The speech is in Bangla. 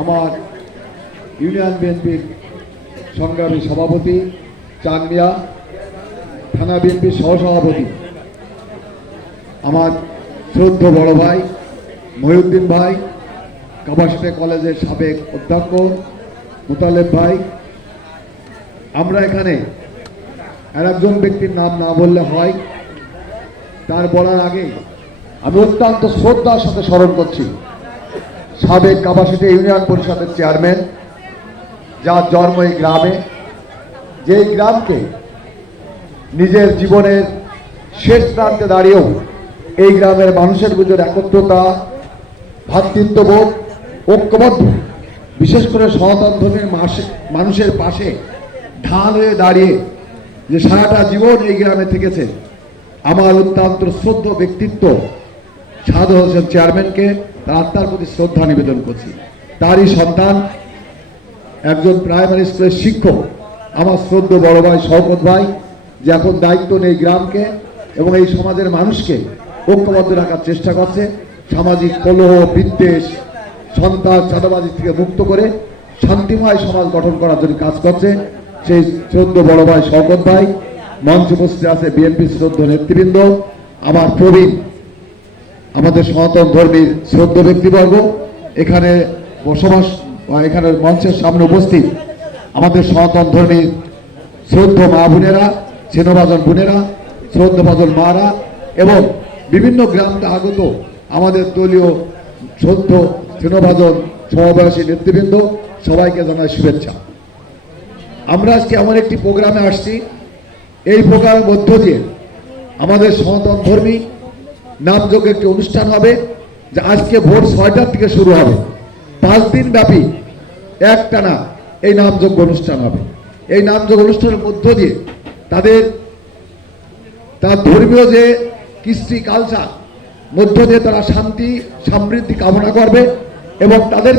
আমার ইউনিয়ন বিএনপির সংগ্রামী সভাপতি চাঁদ মিয়া, থানা বিএনপির সহসভাপতি আমার শ্রদ্ধ বড় ভাই মহিউদ্দিন ভাই, কাবাসিপে কলেজের সাবেক অধ্যক্ষ মুতালেব ভাই, আমরা এখানে একজন ব্যক্তির নাম না বললে হয়, তার বলার আগে আমি অত্যন্ত শ্রদ্ধার সাথে স্মরণ করছি সাবেক কাবাসিপে ইউনিয়ন পরিষদের চেয়ারম্যান, যার জন্ম এই গ্রামে, যেই গ্রামকে নিজের জীবনের শেষ প্রান্তে দাঁড়িয়েও এই গ্রামের মানুষের ভিতর একত্রতা, ভ্রাতৃত্ববোধ, ঐক্যবদ্ধ, বিশেষ করে সনাতন ধর্মের মানুষের পাশে ঢাল হয়ে দাঁড়িয়ে যে সারাটা জীবন এই গ্রামে থেকেছে, আমার অত্যন্ত শ্রদ্ধ ব্যক্তিত্ব সাধু হোসেন চেয়ারম্যানকে তার আত্মার প্রতি শ্রদ্ধা নিবেদন করছি। তারই সন্তান একজন প্রাইমারি স্কুলের শিক্ষক আমার শ্রদ্ধ বড় ভাই শওকত ভাই, যে এখন দায়িত্ব নেই গ্রামকে এবং এই সমাজের মানুষকে ঐক্যবদ্ধ রাখার চেষ্টা করছে, সামাজিক কলহ, বিদ্বেষ, সন্ত্রাস, চাঁদাবাজি থেকে মুক্ত করে শান্তিময় সমাজ গঠন করার জন্য কাজ করছে। সেই শ্রদ্ধ বড় ভাই শওকত ভাই, মঞ্চে উপস্থিত আছে বিএনপি শ্রদ্ধ নেতৃবৃন্দ, আমার প্রবীণ আমাদের সনাতন ধর্মীর শ্রদ্ধ ব্যক্তিবর্গ, এখানে বসবাস এখানে মঞ্চের সামনে উপস্থিত আমাদের সনাতন ধর্মীর শ্রদ্ধ মা বোনেরা, স্নেহভাজন বোনেরা, শ্রদ্ধাভাজন মারা এবং বিভিন্ন গ্রাম আগত আমাদের দলীয় শ্রদ্ধ স্নেহভাজন সমবয়সী নেতৃবৃন্দ, সবাইকে জানাই শুভেচ্ছা। আমরা আজকে এমন একটি প্রোগ্রামে আসছি, এই প্রোগ্রামের মধ্য দিয়ে আমাদের সনাতন ধর্মী নামযজ্ঞ একটি অনুষ্ঠান হবে, যা আজকে ভোর 6টার থেকে শুরু হবে। 5 দিন ব্যাপী একটানা এই নামযজ্ঞ অনুষ্ঠান হবে। এই নামযজ্ঞ অনুষ্ঠানের মধ্য দিয়ে তার ধর্মীয় যে কৃষ্টি কালচার মধ্য দিয়ে তারা শান্তি সমৃদ্ধি কামনা করবে এবং তাদের